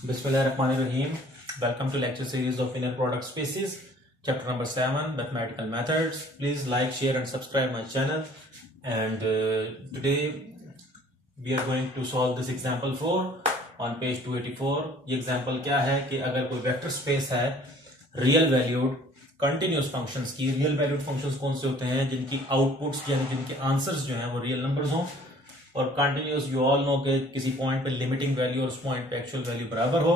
Bismillahirrahmanirrahim. Welcome to lecture series of inner product spaces, chapter number 7, mathematical methods. Please like, share and subscribe my channel. And today we are going to solve this example 4 on page 284. ये example क्या है कि अगर कोई vector space है real valued continuous functions की, real valued functions कौन से होते हैं जिनकी आउटपुट्स यानी जिनके आंसर्स जो हैं वो रियल नंबर्स हों, और कंटिन्यूस यू ऑल नो के किसी पॉइंट पे लिमिटिंग वैल्यू और उस पॉइंट पे एक्चुअल वैल्यू बराबर हो,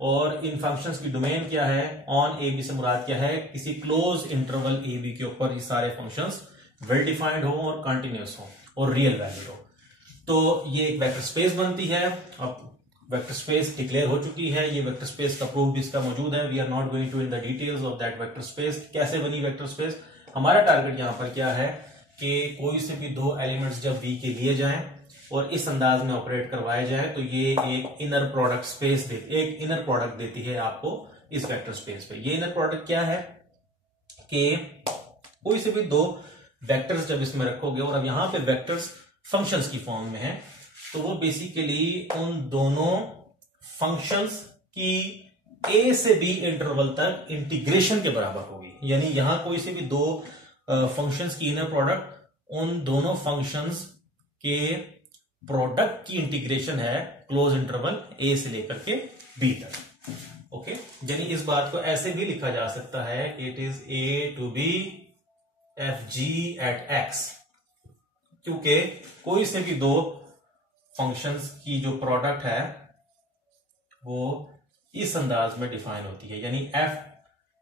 और इन फंक्शंस की डोमेन क्या है, ऑन ए बी से मुराद क्या है, किसी क्लोज इंटरवल ए बी के ऊपर ये सारे फंक्शंस वेल डिफाइंड हो और कंटिन्यूस हो और रियल वैल्यू हो, तो ये एक वेक्टर स्पेस बनती है। अब वेक्टर स्पेस डिक्लेयर हो चुकी है, ये वेक्टर स्पेस का प्रूफ भी इसका मौजूद है। We are not going to in the details of that vector space, कैसे बनी वेक्टर स्पेस। हमारा टारगेट यहां पर क्या है कि कोई से भी दो एलिमेंट्स जब वी के लिए जाएं और इस अंदाज में ऑपरेट करवाए जाएं तो ये एक इनर प्रोडक्ट स्पेस एक इनर प्रोडक्ट देती है आपको इस वेक्टर स्पेस पे। ये इनर प्रोडक्ट क्या है कि कोई से भी दो वेक्टर्स जब इसमें रखोगे और अब यहां पे वेक्टर्स फंक्शंस की फॉर्म में है, तो वो बेसिकली उन दोनों फंक्शंस की ए से बी इंटरवल तक इंटीग्रेशन के बराबर होगी। यानी यहां कोई से भी दो फंक्शंस की इनर प्रोडक्ट उन दोनों फंक्शंस के प्रोडक्ट की इंटीग्रेशन है क्लोज इंटरवल ए से लेकर के बी तक। ओके, यानी इस बात को ऐसे भी लिखा जा सकता है कि it is a to b f g at x, क्योंकि कोई से भी दो फंक्शंस की जो प्रोडक्ट है वो इस अंदाज में डिफाइन होती है। यानी एफ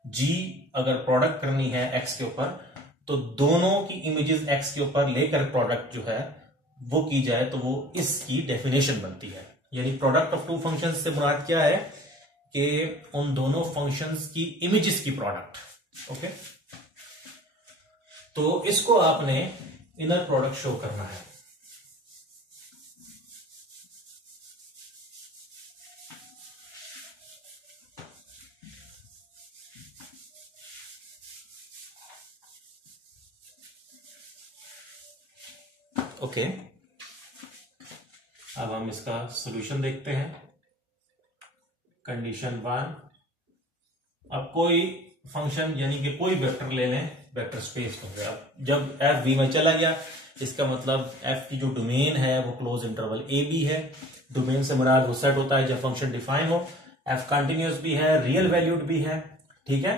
जी अगर प्रोडक्ट करनी है एक्स के ऊपर, तो दोनों की इमेजेस एक्स के ऊपर लेकर प्रोडक्ट जो है वो की जाए तो वो इसकी डेफिनेशन बनती है। यानी प्रोडक्ट ऑफ टू फंक्शंस से मुराद क्या है कि उन दोनों फंक्शंस की इमेजेस की प्रोडक्ट। ओके, तो इसको आपने इनर प्रोडक्ट शो करना है। ओके, अब हम इसका सॉल्यूशन देखते हैं। कंडीशन 1, अब कोई फंक्शन यानी कि कोई वेक्टर ले लें वेक्टर स्पेस में। अब जब एफ वी में चला गया, इसका मतलब एफ की जो डोमेन है वो क्लोज इंटरवल ए बी है। डोमेन से मुराद वो सेट होता है जब फंक्शन डिफाइन हो, एफ कंटिन्यूस भी है, रियल वैल्यूड भी है। ठीक है,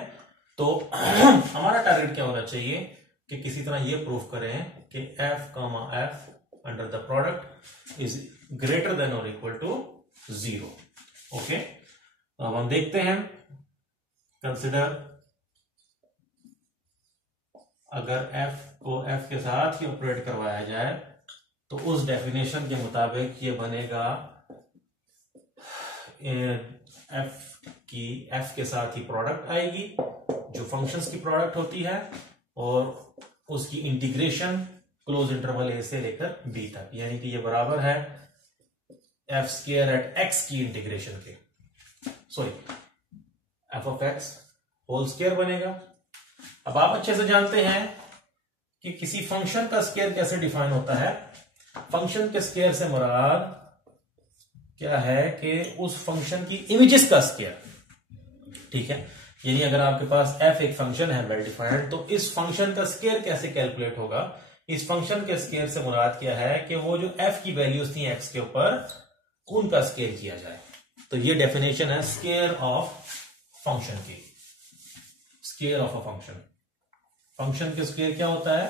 तो हमारा टारगेट क्या होना चाहिए कि किसी तरह ये प्रूफ करें कि F comma F under the product is greater than और इक्वल टू 0। ओके, अब हम देखते हैं। कंसिडर अगर f को f के साथ ही ऑपरेट करवाया जाए तो उस डेफिनेशन के मुताबिक ये बनेगा f के साथ ही प्रोडक्ट आएगी जो फंक्शंस की प्रोडक्ट होती है, और उसकी इंटीग्रेशन क्लोज इंटरवल ए से लेकर बी तक, यानी कि ये बराबर है एफ स्क्वायर एट एक्स की इंटीग्रेशन के, sorry f of x whole square बनेगा। अब आप अच्छे से जानते हैं कि किसी फंक्शन का स्क्वायर कैसे डिफाइन होता है। फंक्शन के स्क्वायर से मुराद क्या है कि उस फंक्शन की इमेजेस का स्क्वायर। ठीक है, यानी अगर आपके पास f एक फंक्शन है वेल डिफाइंड, तो इस फंक्शन का स्क्वायर कैसे कैलकुलेट होगा। इस फंक्शन के स्क्वायर से मुराद क्या है कि वो जो f की वैल्यूज थी x के ऊपर उनका स्क्वायर किया जाए। तो ये डेफिनेशन है स्क्वायर ऑफ फंक्शन की। Square of a function, function के स्क्वायर क्या होता है,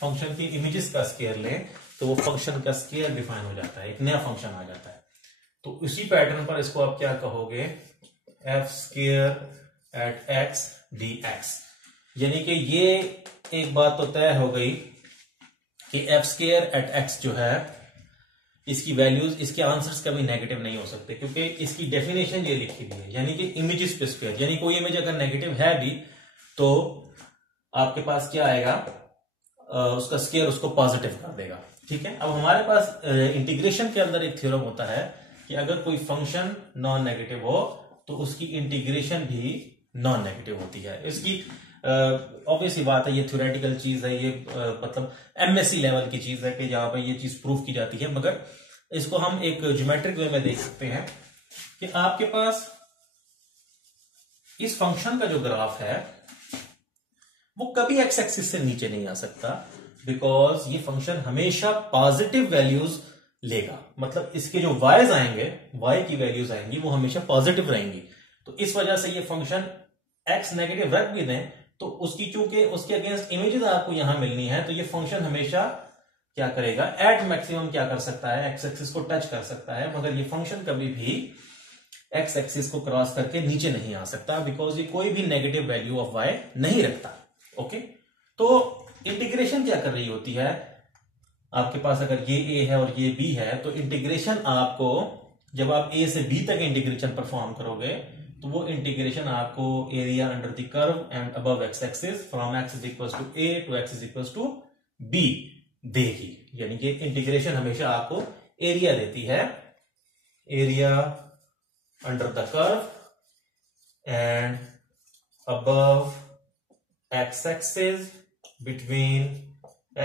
फंक्शन की इमेजेस का स्क्वायर लें तो वो फंक्शन का स्क्वायर डिफाइन हो जाता है, एक नया फंक्शन आ जाता है। तो इसी पैटर्न पर इसको आप क्या कहोगे, f square at x d x. यानी कि ये एक बात तो तय हो गई कि एफ स्क्वायर एट एक्स जो है इसकी वैल्यूज, इसके आंसर्स कभी नेगेटिव नहीं हो सकते, क्योंकि इसकी डेफिनेशन ये लिखी हुई है। यानी कि इमेजेस पे स्क्वायर, यानी कोई इमेज अगर नेगेटिव है भी तो आपके पास क्या आएगा, उसका स्क्वायर उसको पॉजिटिव कर देगा। ठीक है, अब हमारे पास इंटीग्रेशन के अंदर एक थ्योरम होता है कि अगर कोई फंक्शन नॉन नेगेटिव हो तो उसकी इंटीग्रेशन भी नॉन नेगेटिव होती है। इसकी ऑब्वियसली बात है, ये थ्योरेटिकल चीज है, ये मतलब एमएससी लेवल की चीज है कि जहां पर ये चीज प्रूफ की जाती है, मगर इसको हम एक ज्योमेट्रिक वे में देख सकते हैं कि आपके पास इस फंक्शन का जो ग्राफ है वो कभी एक्स एक्सिस से नीचे नहीं आ सकता, बिकॉज ये फंक्शन हमेशा पॉजिटिव वैल्यूज लेगा। मतलब इसके जो वाइज आएंगे, वाई की वैल्यूज आएंगी, वो हमेशा पॉजिटिव रहेंगी। तो इस वजह से ये फंक्शन एक्स नेगेटिव रख भी दें तो उसकी, चूंकि उसके अगेंस्ट इमेजेस आपको यहां मिलनी है, तो ये फंक्शन हमेशा क्या करेगा, एट मैक्सिमम क्या कर सकता है, एक्स एक्सिस को टच कर सकता है, मगर ये फंक्शन कभी भी एक्स एक्सिस को क्रॉस करके नीचे नहीं आ सकता, बिकॉज ये कोई भी नेगेटिव वैल्यू ऑफ वाई नहीं रखता। ओके, तो इंटीग्रेशन क्या कर रही होती है, आपके पास अगर ये ए है और ये बी है, तो इंटीग्रेशन आपको, जब आप ए से बी तक इंटीग्रेशन परफॉर्म करोगे, तो वो इंटीग्रेशन आपको area under the curve and above x axis from x is equal to a to x is equal to b देगी। यानी कि इंटीग्रेशन हमेशा आपको एरिया देती है, area under the curve and above x axis between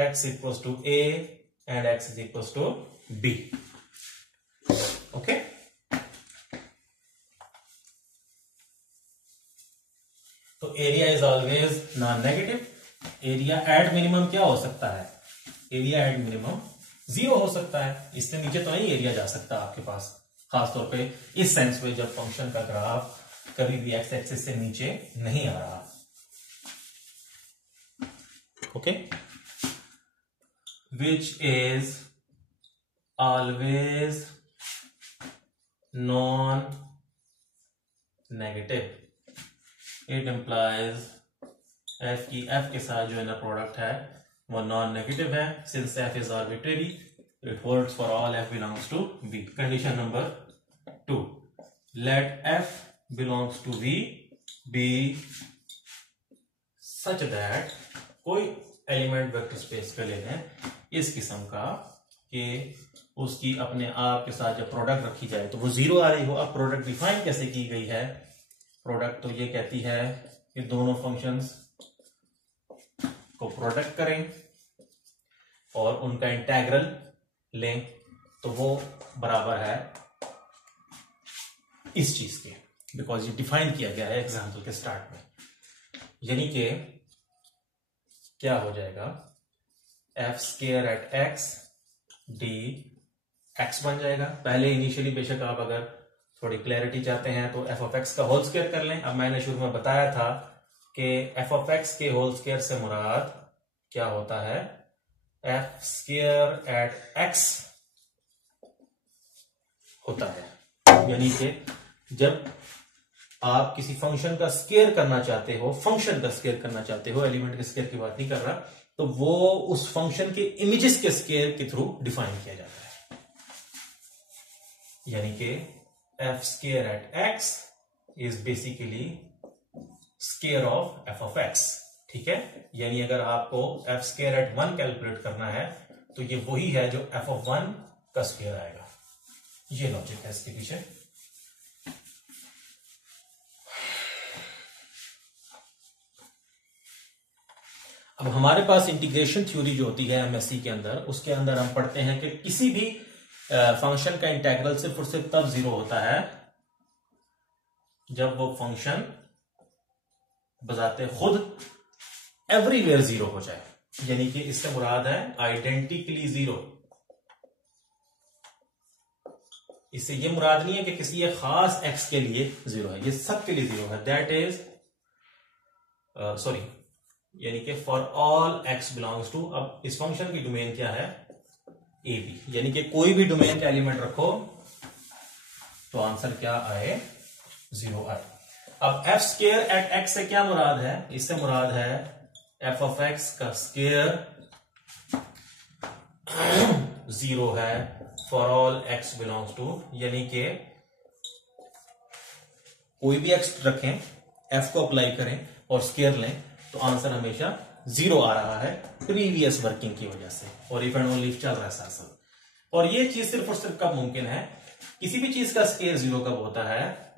x equals to a and x is equals to b. Okay, तो area is always non negative. Area at minimum क्या हो सकता है, एरिया एट मिनिमम 0 हो सकता है, इससे नीचे तो नहीं एरिया जा सकता आपके पास, खासतौर पे इस सेंस में जब फंक्शन का ग्राफ कभी भी एक्स एक्सिस से नीचे नहीं आ रहा। Okay, which is always non-negative. It implies f की f के साथ जो इनर प्रोडक्ट है वो नॉन नेगेटिव है, since f is arbitrary it holds for all f belongs to v. Condition number 2, let f belongs to v be such that कोई element vector space का ले लें इस किस्म का कि उसकी अपने आप के साथ जब प्रोडक्ट रखी जाए तो वो 0 आ रही हो। अब प्रोडक्ट डिफाइन कैसे की गई है, प्रोडक्ट तो ये कहती है कि दोनों फंक्शंस को प्रोडक्ट करें और उनका इंटेग्रल लें, तो वो बराबर है इस चीज के, बिकॉज ये डिफाइन किया गया है एग्जाम्पल के स्टार्ट में। यानी कि क्या हो जाएगा, f square at x d x बन जाएगा। पहले इनिशियली बेशक आप अगर थोड़ी क्लैरिटी चाहते हैं तो एफ ऑफ एक्स का होल स्क्वायर कर लें। अब मैंने शुरू में बताया था कि एफ ऑफ एक्स के होल स्क्वायर से मुराद क्या होता है, एफ स्क्वायर एट एक्स होता है। यानी कि जब आप किसी फंक्शन का स्क्वायर करना चाहते हो, फंक्शन का स्क्वायर करना चाहते हो, एलिमेंट के स्क्वायर की बात नहीं कर रहा, तो वो उस फंक्शन के इमेजेस के स्क्वायर के थ्रू डिफाइन किया जाता है। यानी कि f square at x is basically square of f of x. ठीक है, यानी अगर आपको एफ स्क्वायर एट 1 कैलकुलेट करना है तो ये वही है जो एफ ऑफ 1 का स्क्वायर आएगा। ये लॉजिक है इसके पीछे। अब हमारे पास इंटीग्रेशन थ्योरी जो होती है एमएससी के अंदर, उसके अंदर हम पढ़ते हैं कि किसी भी फंक्शन का इंटीग्रल सिर्फ और सिर्फ तब 0 होता है जब वो फंक्शन बजाते खुद एवरीवेयर 0 हो जाए। यानी कि इससे मुराद है आइडेंटिकली 0। इससे ये मुराद नहीं है कि किसी एक खास एक्स के लिए 0 है, ये सब के लिए 0 है। दैट इज सॉरी, यानी कि for all x belongs to, अब इस फंक्शन की डोमेन क्या है, ए बी, यानी कि कोई भी डोमेन का एलिमेंट रखो तो आंसर क्या आए, 0 आए। अब एफ स्क्वायर एट एक्स से क्या मुराद है, इससे मुराद है एफ ऑफ एक्स का स्क्वायर 0 है for all x belongs to, यानी कि कोई भी एक्स रखें, एफ को अप्लाई करें और स्क्वायर लें तो आंसर हमेशा 0 आ रहा है प्रीवियस वर्किंग की वजह से, और इफ एंड ओनली चल रहा है साथ साथ। और ये चीज सिर्फ और सिर्फ कब मुमकिन है, किसी भी चीज का स्क्वायर 0 कब होता है,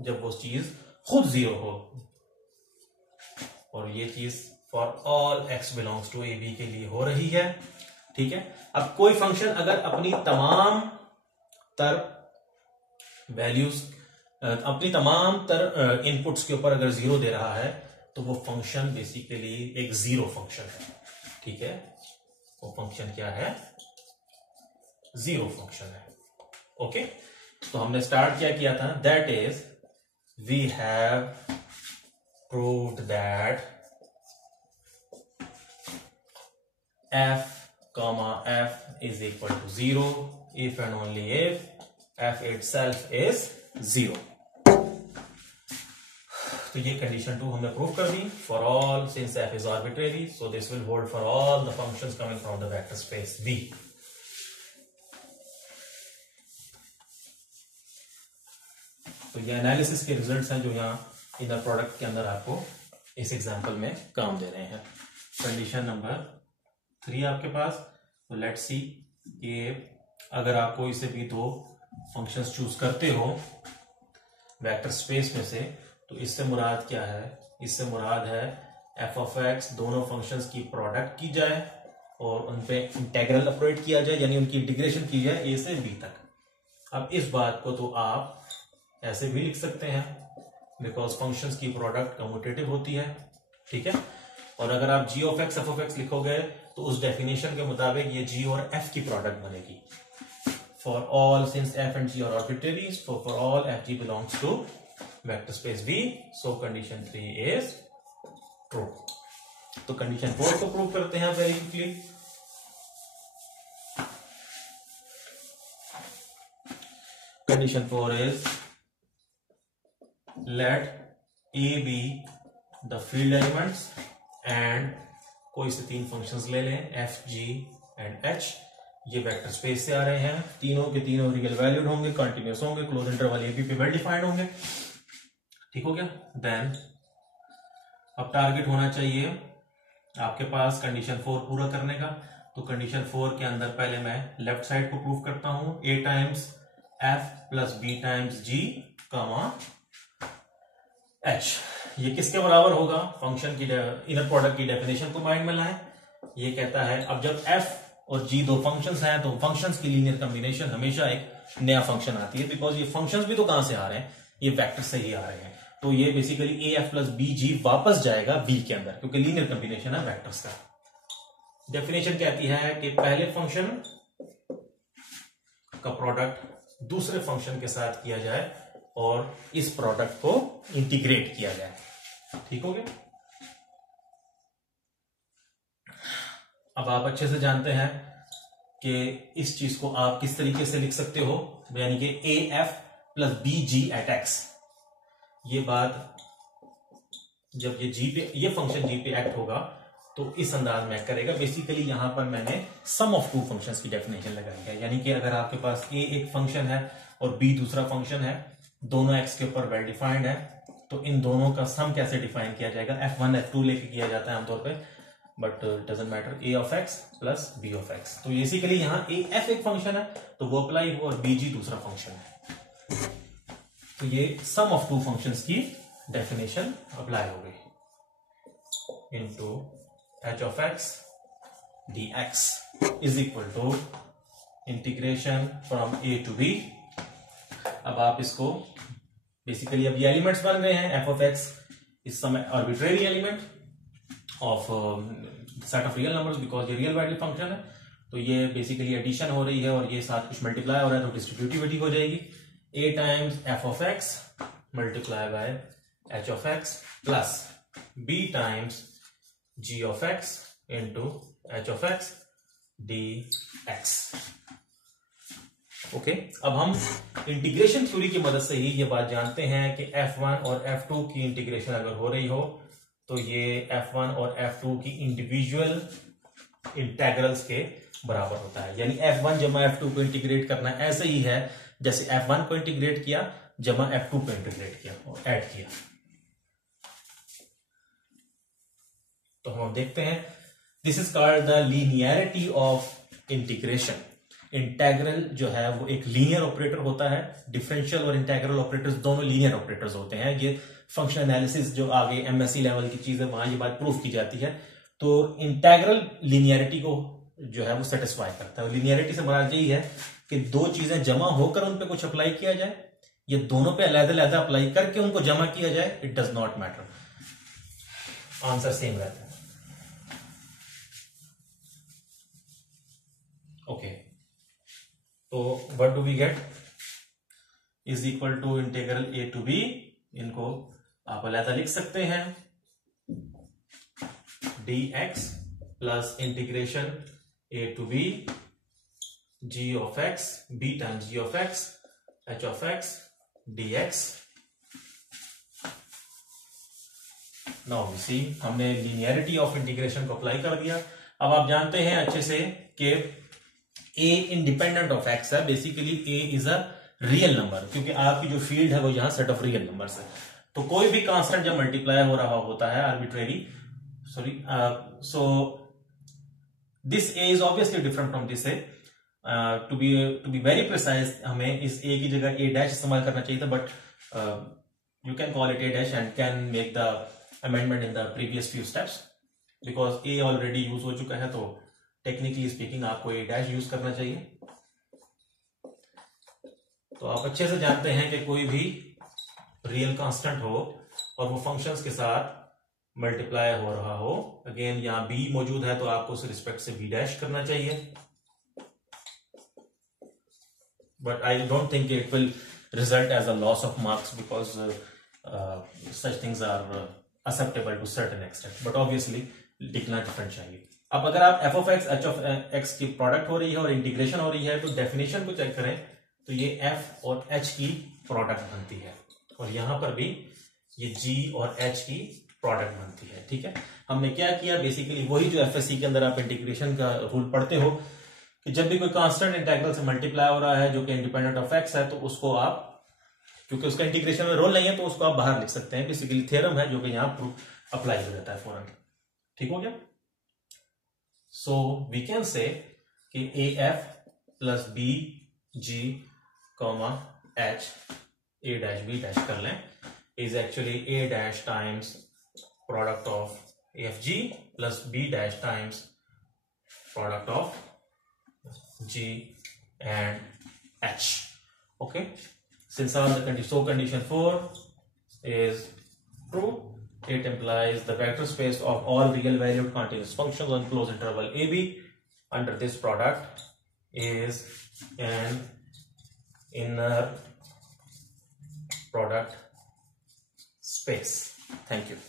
जब वो चीज खुद 0 हो। और ये चीज for all x belongs to a b के लिए हो रही है। ठीक है, अब कोई फंक्शन अगर अपनी तमाम तर वैल्यूज अपनी तमाम तर इनपुट्स के ऊपर अगर 0 दे रहा है तो वो फंक्शन बेसिकली एक जीरो फंक्शन है, ठीक है। वो फंक्शन क्या है? जीरो फंक्शन है। ओके, तो हमने स्टार्ट क्या किया था? That is we have proved that f comma f is equal to 0 if and only if f itself is 0। तो ये कंडीशन 2 हमने प्रूव कर दी। For all since f is arbitrary, so this will hold for all the functions coming from the vector space V। तो ये analysis के results हैं जो यहाँ इनर प्रोडक्ट के अंदर आपको इस एग्जांपल में काम दे रहे हैं। कंडीशन नंबर 3 आपके पास। तो लेट्स सी कि अगर आप कोई से भी दो फंक्शंस चूज करते हो वेक्टर स्पेस में से, तो इससे मुराद क्या है? इससे मुराद है f ऑफ x दोनों फंक्शंस की प्रोडक्ट की जाए और उन पे इंटीग्रल ऑपरेट किया जाए, यानी उनकी इंटीग्रेशन की जाए a से b तक। अब इस बात को तो आप ऐसे भी लिख सकते हैं बिकॉज फंक्शंस की प्रोडक्ट कम्यूटेटिव होती है, ठीक है। और अगर आप g of x f of x लिखोगे तो उस डेफिनेशन के मुताबिक ये g और f की प्रोडक्ट बनेगी। For all since f and g are arbitrary, for all f g belongs to vector space V, so condition 3 is true. तो कंडीशन 4 को प्रूव करते हैं very quickly. Condition 4 is let a be the field elements and कोई से 3 functions ले लें f g and h। ये vector space से आ रहे हैं, तीनों के तीनों रियल वैल्यूड होंगे, कंटिन्यूस होंगे, क्लोज इंटरवल ए बी पे वेल डिफाइंड होंगे, ठीक हो गया। देन अब टारगेट होना चाहिए आपके पास कंडीशन 4 पूरा करने का। तो कंडीशन 4 के अंदर पहले मैं लेफ्ट साइड को प्रूव करता हूं, a times f plus b times g comma h। ये किसके बराबर होगा? फंक्शन की इनर प्रोडक्ट की डेफिनेशन को माइंड में लाएं। ये कहता है अब जब f और g दो फंक्शंस हैं तो फंक्शंस की लीनियर कॉम्बिनेशन हमेशा एक नया फंक्शन आती है, बिकॉज ये फंक्शंस भी तो कहां से आ रहे हैं? ये वेक्टर से ही आ रहे हैं। तो ये बेसिकली af प्लस bg वापस जाएगा v के अंदर, क्योंकि लीनियर कॉम्बिनेशन है वेक्टर्स का। डेफिनेशन कहती है कि पहले फंक्शन का प्रोडक्ट दूसरे फंक्शन के साथ किया जाए और इस प्रोडक्ट को इंटीग्रेट किया जाए, ठीक हो गया। अब आप अच्छे से जानते हैं कि इस चीज को आप किस तरीके से लिख सकते हो, यानी कि a f plus b g at x. ये बात जब ये जी पे, ये फंक्शन जी पे एक्ट होगा तो इस अंदाज में एक्ट करेगा। बेसिकली यहां पर मैंने सम ऑफ टू फंक्शंस की डेफिनेशन लगाई है, यानी कि अगर आपके पास ए एक फंक्शन है और बी दूसरा फंक्शन है, दोनों एक्स के ऊपर वेल डिफाइंड है, तो इन दोनों का सम कैसे डिफाइन किया जाएगा? f1 f2 लेके किया जाता है आमतौर पे, but it doesn't matter, a of x plus b of x। तो बेसिकली यहाँ a f एक फंक्शन है तो वो अप्लाई हो, और b g दूसरा फंक्शन है, तो ये सम ऑफ टू फंक्शंस की डेफिनेशन अप्लाई हो गई। Into h of x dx is equal to integration from a to b। अब आप इसको बेसिकली, अब ये एलिमेंट्स बन गए हैं। f ऑफ x इस समय arbitrary element of set of real numbers, because ये रियल वैल्यू फंक्शन है, तो ये बेसिकली एडिशन हो रही है और ये साथ कुछ मल्टीप्लाई हो रहा है, तो डिस्ट्रीब्यूटिविटी हो जाएगी। a times f of x multiply by h of x plus b times g of x into h of x dx। Okay, अब हम इंटीग्रेशन थ्योरी की मदद से ही ये बात जानते हैं कि f1 और f2 की इंटीग्रेशन अगर हो रही हो तो ये f1 और f2 की इंडिविजुअल इंटेग्रल्स के बराबर होता है। यानी f1 जमा f2 को इंटीग्रेट करना ऐसे ही है जैसे f1 को इंटीग्रेट किया जमा f2 को इंटीग्रेट किया और ऐड किया। तो हम देखते हैं, this is called the linearity of integration. Integral जो है वो एक लीनियर ऑपरेटर होता है। डिफरेंशियल और इंटेग्रल ऑपरेटर्स दोनों लीनियर ऑपरेटर्स होते हैं। ये फंक्शन एनालिसिस जो आगे एमएससी लेवल की चीज है वहां ये बात प्रूफ की जाती है। तो इंटेग्रल लीनियरिटी को जो है वो सेटिस्फाई करता है। लीनियरिटी से मुराद यही है कि दो चीजें जमा होकर उन पे कुछ अप्लाई किया जाए ये दोनों पे अलग-अलग अप्लाई करके उनको जमा किया जाए, it does not matter, answer same रहता है। ओके, तो what do we get, is equal to integral a to b, इनको आप अलग लिख सकते हैं, dx plus integration a to b g of x b times g of x h of x dx। Now we see, हमने linearity of integration को apply कर दिया। अब आप जानते हैं अच्छे से कि a इंडिपेंडेंट ऑफ x है, basically a is a real number, क्योंकि आपकी जो फील्ड है वो यहां सेट ऑफ रियल नंबर्स है। तो कोई भी कांस्टेंट जब मल्टीप्लाई हो रहा होता है arbitrary, so this a is obviously different from this a, to be very precise, हमें इस a की जगह a dash इस्तेमाल करना चाहिए था, but you can call it a dash and can make the amendment in the previous few steps because a already use हो चुका है, तो टेक्निकली स्पीकिंग आपको a dash यूज करना चाहिए। तो आप अच्छे से जानते हैं कि कोई भी रियल कांस्टेंट हो और वो फंक्शंस के साथ मल्टीप्लाई हो रहा हो, अगेन यहां b मौजूद है तो आपको उस रिस्पेक्ट से b डैश करना चाहिए, but I don't think it will result as a loss of marks because such things are acceptable to certain extent, but obviously लिखना डिफरेंट चाहिए। अब अगर आप f of x h of x की product हो रही है और इंटीग्रेशन हो रही है, तो डेफिनेशन को चेक करें तो ये f और h की प्रोडक्ट बनती है, और यहां पर भी ये g और h की प्रोडक्ट बनती है। ठीक है, हमने क्या किया, बेसिकली वही जो एफएससी के अंदर आप इंटीग्रेशन का रूल पढ़ते हो कि जब भी कोई कांस्टेंट इंटीग्रल से मल्टीप्लाई हो रहा है जो कि इंडिपेंडेंट ऑफ एक्स है, तो उसको आप, क्योंकि उसका इंटीग्रेशन में रोल नहीं है, तो उसको आप बाहर लिख सकते हैं। बेसिकली थ्योरम है जो कि यहां प्रूफ अप्लाई हो जाता है फौरन। ठीक हो गया, सो वी कैन से कि a f plus b g comma h a dash b dash कर लें इज actually a dash times product of fg plus b dash times product of g and h. Okay, since all the condition 4 is true, it implies the vector space of all real valued continuous functions on closed interval ab under this product is an inner product space. Thank you.